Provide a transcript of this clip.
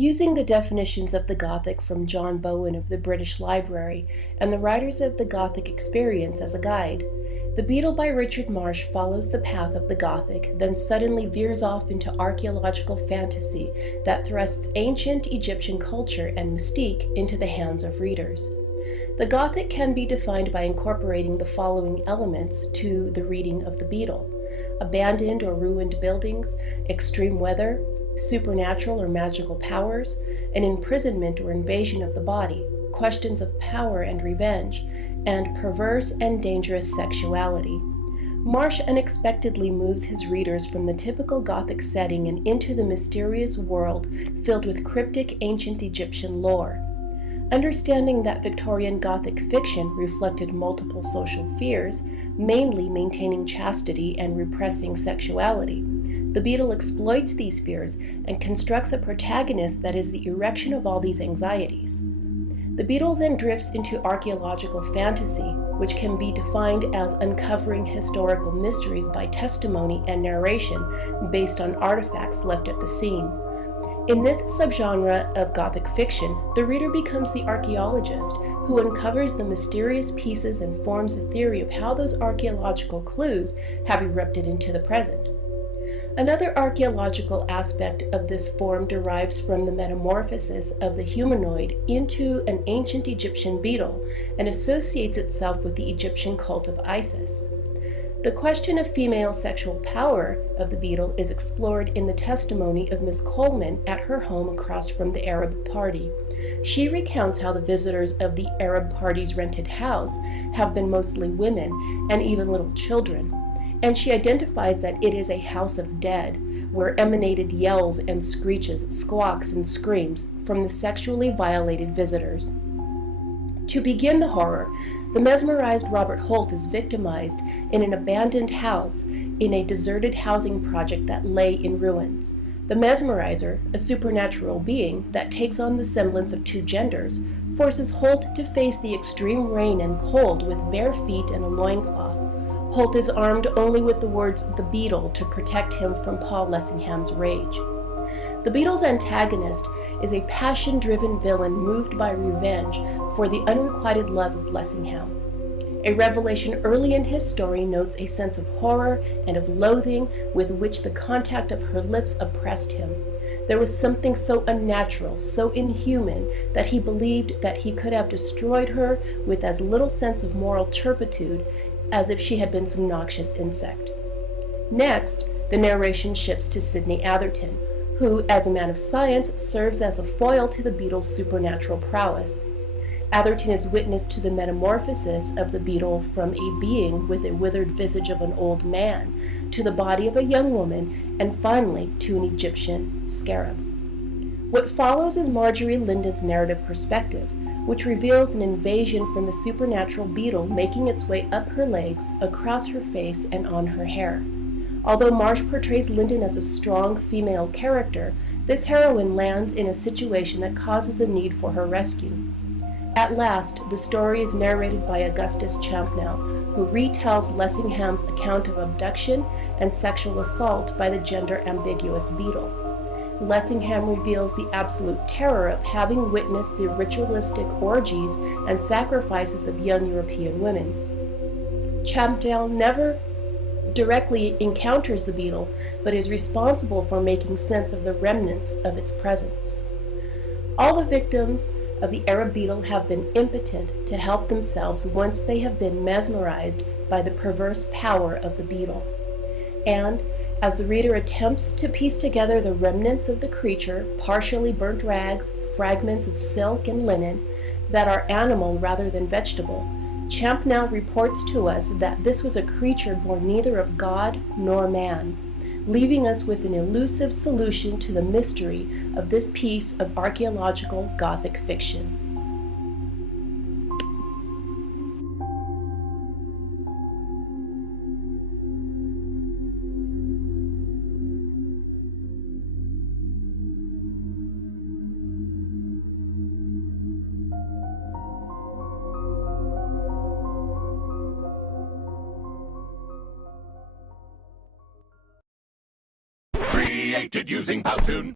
Using the definitions of the Gothic from John Bowen of the British Library and the Writers of the Gothic Experience as a guide, The Beetle by Richard Marsh follows the path of the Gothic, then suddenly veers off into archaeological fantasy that thrusts ancient Egyptian culture and mystique into the hands of readers. The Gothic can be defined by incorporating the following elements to the reading of The Beetle: abandoned or ruined buildings, extreme weather, supernatural or magical powers, an imprisonment or invasion of the body, questions of power and revenge, and perverse and dangerous sexuality. Marsh unexpectedly moves his readers from the typical Gothic setting and into the mysterious world filled with cryptic ancient Egyptian lore. Understanding that Victorian Gothic fiction reflected multiple social fears, mainly maintaining chastity and repressing sexuality, The Beetle exploits these fears and constructs a protagonist that is the erection of all these anxieties. The Beetle then drifts into archaeological fantasy, which can be defined as uncovering historical mysteries by testimony and narration based on artifacts left at the scene. In this subgenre of Gothic fiction, the reader becomes the archaeologist who uncovers the mysterious pieces and forms a theory of how those archaeological clues have erupted into the present. Another archaeological aspect of this form derives from the metamorphosis of the humanoid into an ancient Egyptian beetle and associates itself with the Egyptian cult of Isis. The question of female sexual power of the beetle is explored in the testimony of Miss Coleman at her home across from the Arab party. She recounts how the visitors of the Arab party's rented house have been mostly women and even little children, and she identifies that it is a house of dead, where emanated yells and screeches, squawks and screams from the sexually violated visitors. To begin the horror, the mesmerized Robert Holt is victimized in an abandoned house in a deserted housing project that lay in ruins. The mesmerizer, a supernatural being that takes on the semblance of two genders, forces Holt to face the extreme rain and cold with bare feet and a loincloth. Holt is armed only with the words "the Beetle" to protect him from Paul Lessingham's rage. The Beetle's antagonist is a passion-driven villain moved by revenge for the unrequited love of Lessingham. A revelation early in his story notes a sense of horror and of loathing with which the contact of her lips oppressed him. There was something so unnatural, so inhuman, that he believed that he could have destroyed her with as little sense of moral turpitude as if she had been some noxious insect. Next, the narration shifts to Sidney Atherton, who, as a man of science, serves as a foil to the beetle's supernatural prowess. Atherton is witness to the metamorphosis of the beetle from a being with a withered visage of an old man to the body of a young woman and finally to an Egyptian scarab. What follows is Marjorie Linden's narrative perspective, which reveals an invasion from the supernatural beetle making its way up her legs, across her face, and on her hair. Although Marsh portrays Linden as a strong female character, this heroine lands in a situation that causes a need for her rescue. At last, the story is narrated by Augustus Champnell, who retells Lessingham's account of abduction and sexual assault by the gender-ambiguous beetle. Lessingham reveals the absolute terror of having witnessed the ritualistic orgies and sacrifices of young European women. Champnell never directly encounters the beetle, but is responsible for making sense of the remnants of its presence. All the victims of the Arab beetle have been impotent to help themselves once they have been mesmerized by the perverse power of the beetle. And as the reader attempts to piece together the remnants of the creature, partially burnt rags, fragments of silk and linen, that are animal rather than vegetable, Champnell reports to us that this was a creature born neither of God nor man, leaving us with an elusive solution to the mystery of this piece of archaeological Gothic fiction. Created using Powtoon.